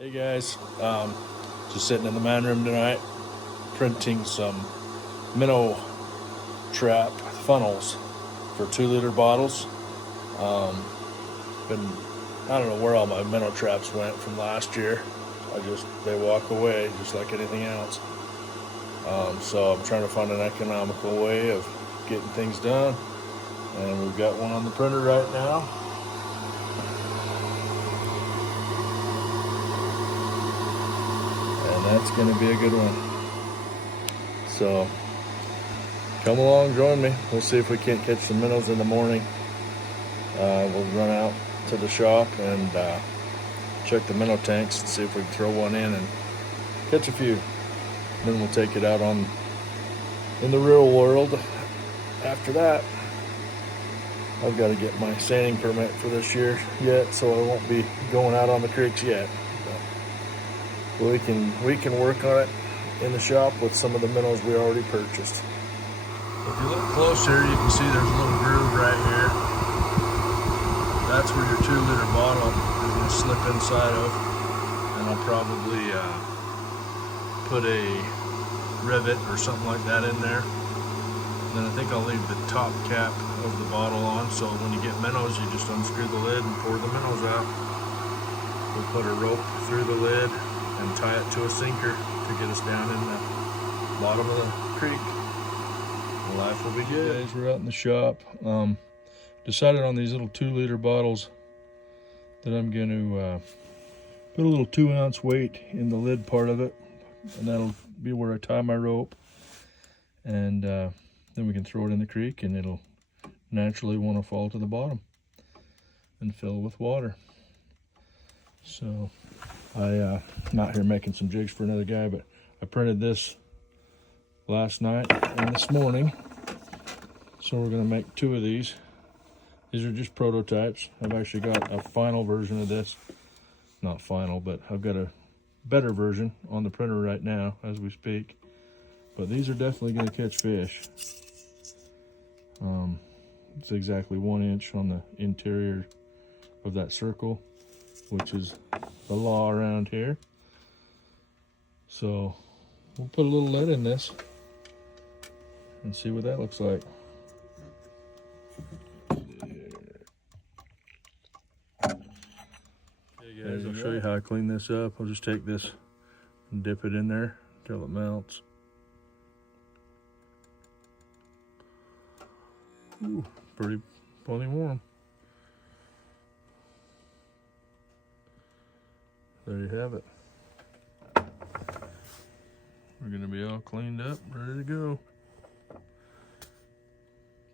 Hey guys, just sitting in the man room tonight, printing some Minnow trap funnels for 2-liter bottles. I don't know where all my Minnow traps went from last year. They walk away just like anything else. So I'm trying to find an economical way of getting things done, and we've got one on the printer right now. And that's going to be a good one. So come along, join me. We'll see if we can't catch some minnows in the morning. We'll run out to the shop and check the minnow tanks and see if we can throw one in and catch a few. Then we'll take it out in the real world. After that, I've got to get my sanding permit for this year yet, so I won't be going out on the creeks yet. But we can work on it in the shop with some of the minnows we already purchased. If you look closer, you can see there's a little groove right here. That's where your 2-liter bottle is going to slip inside of, and I'll probably put a rivet or something like that in there. And then I think I'll leave the top cap of the bottle on, so when you get minnows, you just unscrew the lid and pour the minnows out. We'll put a rope through the lid and tie it to a sinker to get us down in the bottom of the creek. Life will be good. Guys, we're out in the shop. Decided on these little 2-liter bottles that I'm going to put a little 2-ounce weight in the lid part of it, and that'll be where I tie my rope, and then we can throw it in the creek and it'll naturally want to fall to the bottom and fill with water. So I'm out here making some jigs for another guy, but I printed this last night and this morning, so we're going to make 2 of these. These are just prototypes. I've actually got a final version of this. Not final, but I've got a better version on the printer right now as we speak. But these are definitely going to catch fish. It's exactly 1 inch on the interior of that circle, which is the law around here. So we'll put a little lead in this and see what that looks like. Okay guys, I'll show you how I clean this up. I'll just take this and dip it in there until it melts. Ooh, plenty warm. There you have it. We're gonna be all cleaned up, ready to go.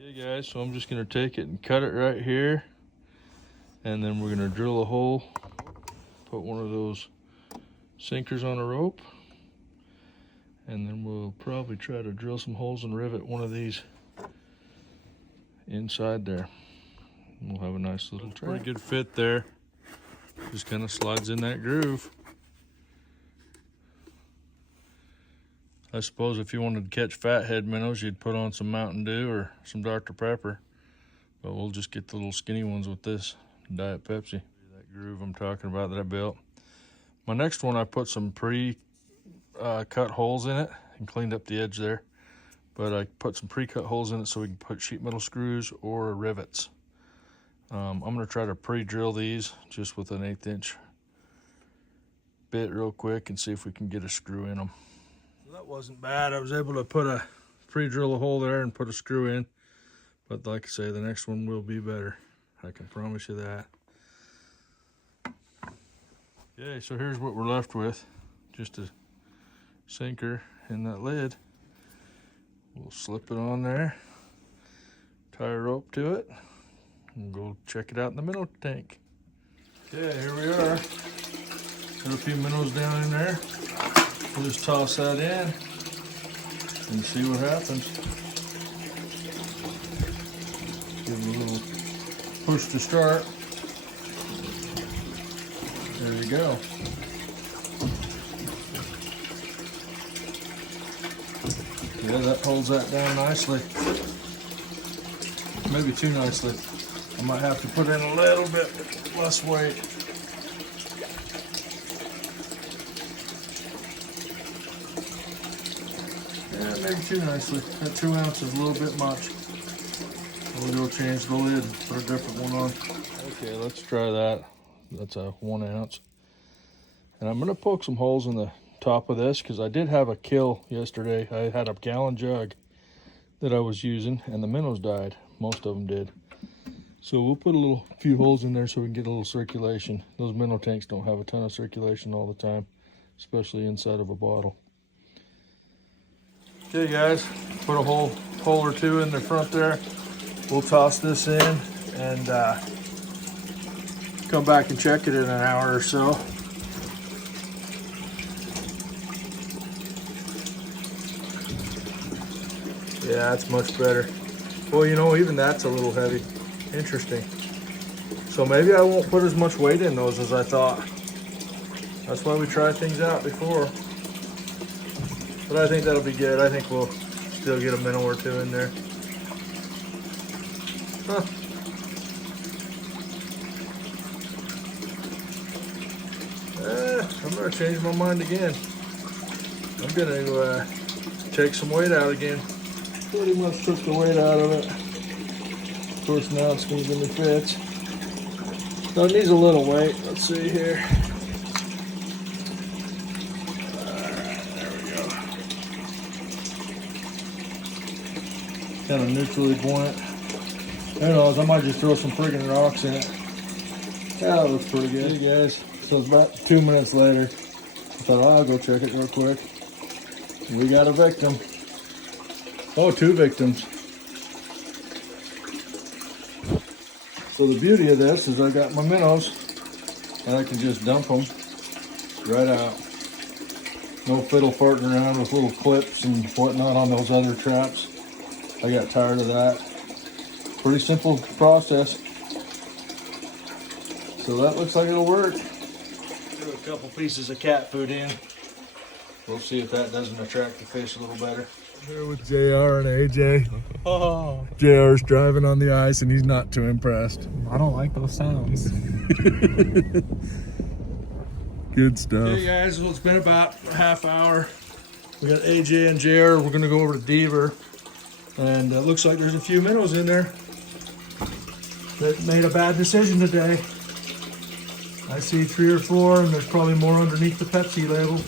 Okay guys, so I'm just gonna take it and cut it right here, and then we're gonna drill a hole, put one of those sinkers on a rope, and then we'll probably try to drill some holes and rivet one of these inside there. We'll have a nice little tray. Pretty good fit there. Just kind of slides in that groove. I suppose if you wanted to catch fathead minnows, you'd put on some Mountain Dew or some Dr. Pepper. But we'll just get the little skinny ones with this Diet Pepsi. That groove I'm talking about that I built. My next one, I put some pre-cut holes in it and cleaned up the edge there. But I put some pre-cut holes in it so we can put sheet metal screws or rivets. I'm going to try to pre-drill these just with an 1/8 inch bit real quick and see if we can get a screw in them. So that wasn't bad. I was able to put a pre-drill a hole there and put a screw in. But like I say, the next one will be better. I can promise you that. Okay, so here's what we're left with. Just a sinker in that lid. We'll slip it on there, tie a rope to it, and go check it out in the minnow tank. Okay, here we are. Got a few minnows down in there. We'll just toss that in and see what happens. Give it a little push to start. There you go. Yeah, that holds that down nicely. Maybe too nicely. I might have to put in a little bit less weight. Yeah, maybe too nicely. That 2 ounce is a little bit much. We'll go change the lid, put a different one on. Okay, let's try that. That's a 1 ounce. And I'm gonna poke some holes in the top of this because I did have a kill yesterday. I had a gallon jug that I was using and the minnows died. Most of them did. So we'll put a few holes in there so we can get a little circulation. Those minnow tanks don't have a ton of circulation all the time, especially inside of a bottle. Okay guys, put a hole or two in the front there. We'll toss this in and come back and check it in an hour or so. Yeah, that's much better. Well, you know, even that's a little heavy. Interesting. So maybe I won't put as much weight in those as I thought. That's why we try things out before. But I think that'll be good. I think we'll still get a minnow or two in there. Huh. I'm gonna change my mind again. I'm gonna take some weight out again. Pretty much took the weight out of it. Of course, now it's gonna give me fits. So it needs a little weight. Let's see here. There we go. Kind of neutrally buoyant. Who knows? I might just throw some friggin' rocks in it. Yeah, that looks pretty good. Hey guys, so it's about 2 minutes later. I thought, oh, I'll go check it real quick. We got a victim. Oh, 2 victims. So the beauty of this is I got my minnows and I can just dump them right out. No fiddle farting around with little clips and whatnot on those other traps. I got tired of that. Pretty simple process. So that looks like it'll work. Threw a couple pieces of cat food in. We'll see if that doesn't attract the fish a little better. Here with JR and AJ. Oh. JR's driving on the ice and he's not too impressed. I don't like those sounds. Good stuff. Hey guys, well, it's been about a half hour. We got AJ and JR. We're gonna go over to Deaver. And it looks like there's a few minnows in there that made a bad decision today. I see 3 or 4 and there's probably more underneath the Pepsi label.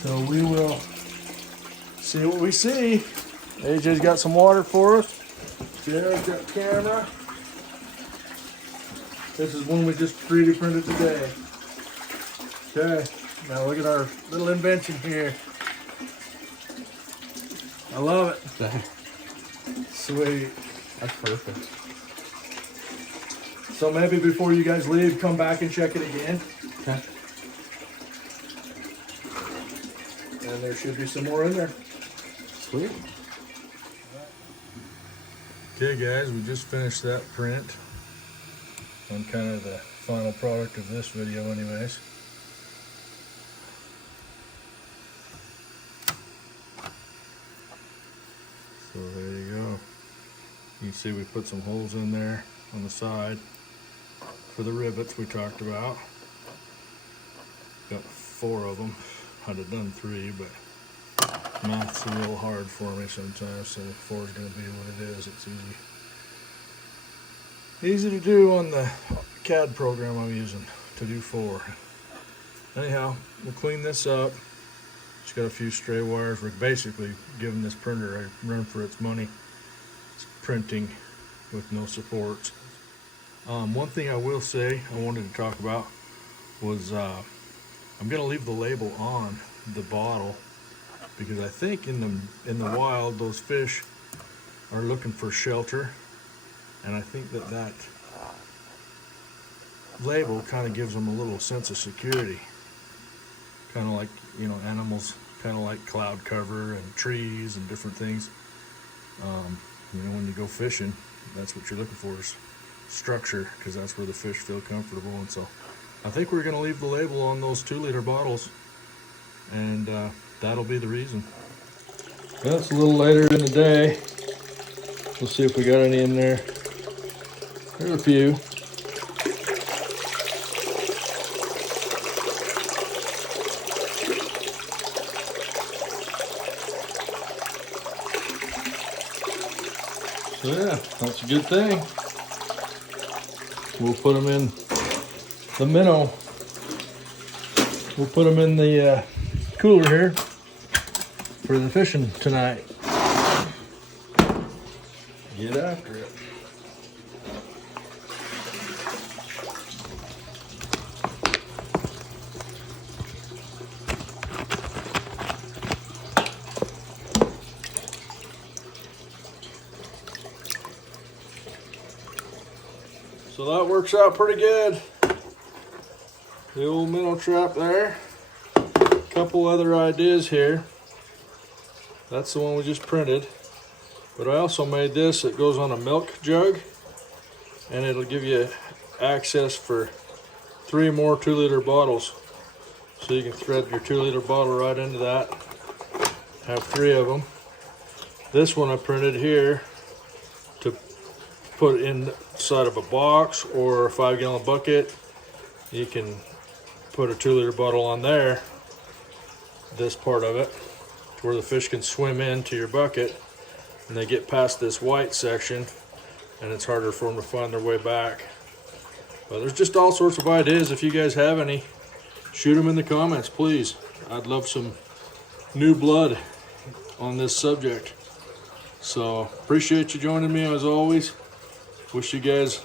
So we will see what we see. AJ's got some water for us. JR's got the camera. This is one we just 3D printed today. Okay, now look at our little invention here. I love it. Sweet. That's perfect. So maybe before you guys leave, come back and check it again. Okay. And there should be some more in there. Sweet. Okay guys, we just finished that print on kind of the final product of this video anyways. So there you go. You can see we put some holes in there on the side for the rivets we talked about. Got 4 of them. I'd have done 3, but math's a little hard for me sometimes, so 4 is going to be what it is. It's easy to do on the CAD program I'm using to do 4. Anyhow, we'll clean this up. Just got a few stray wires. We're basically giving this printer a run for its money. It's printing with no supports. One thing I will say I wanted to talk about was I'm going to leave the label on the bottle because I think in the wild those fish are looking for shelter, and I think that label kind of gives them a little sense of security, kind of like, you know, animals kind of like cloud cover and trees and different things. You know, when you go fishing, that's what you're looking for is structure, because that's where the fish feel comfortable. And so I think we're going to leave the label on those 2-liter bottles, and that'll be the reason. Well, it's a little later in the day. We'll see if we got any in there. There's a few. So yeah, that's a good thing. We'll put them in the minnow. We'll put them in the cooler here for the fishing tonight. Get after it. So that works out pretty good. The old minnow trap there. A couple other ideas here. That's the one we just printed. But I also made this. It goes on a milk jug, and it'll give you access for 3 more 2-liter bottles. So you can thread your 2-liter bottle right into that. Have 3 of them. This one I printed here to put inside of a box or a 5-gallon bucket. You can put a 2-liter bottle on there, this part of it, where the fish can swim into your bucket, and they get past this white section and it's harder for them to find their way back. But there's just all sorts of ideas. If you guys have any, shoot them in the comments, please. I'd love some new blood on this subject. So appreciate you joining me as always. Wish you guys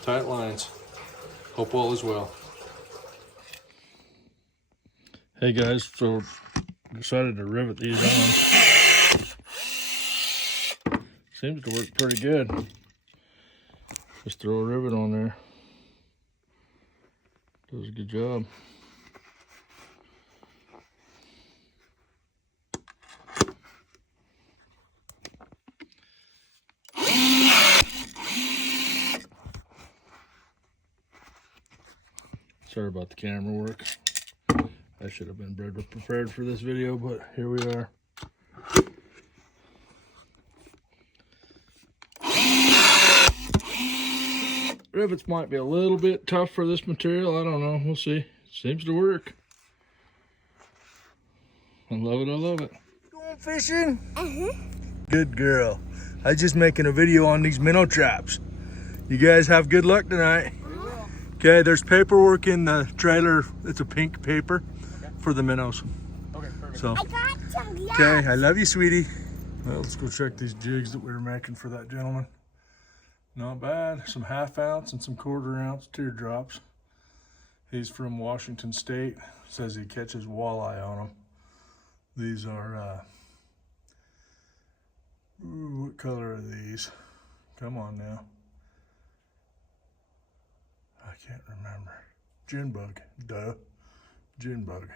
tight lines. Hope all is well. Hey guys, so decided to rivet these on. Seems to work pretty good. Just throw a rivet on there. Does a good job. Sorry about the camera work. I should have been better prepared for this video, but here we are. Rivets might be a little bit tough for this material. I don't know. We'll see. Seems to work. I love it. I love it. Going fishing? Good girl. I just making a video on these minnow traps. You guys have good luck tonight. Okay, there's paperwork in the trailer. It's a pink paper for the minnows. Okay, perfect. So, I got some, yeah. okay, I love you, sweetie. Well, let's go check these jigs that we were making for that gentleman. Not bad. Some 1/2 ounce and some 1/4 ounce teardrops. He's from Washington State. Says he catches walleye on them. These are, ooh, what color are these? Come on now. I can't remember. Gin bug, duh. Gin bug.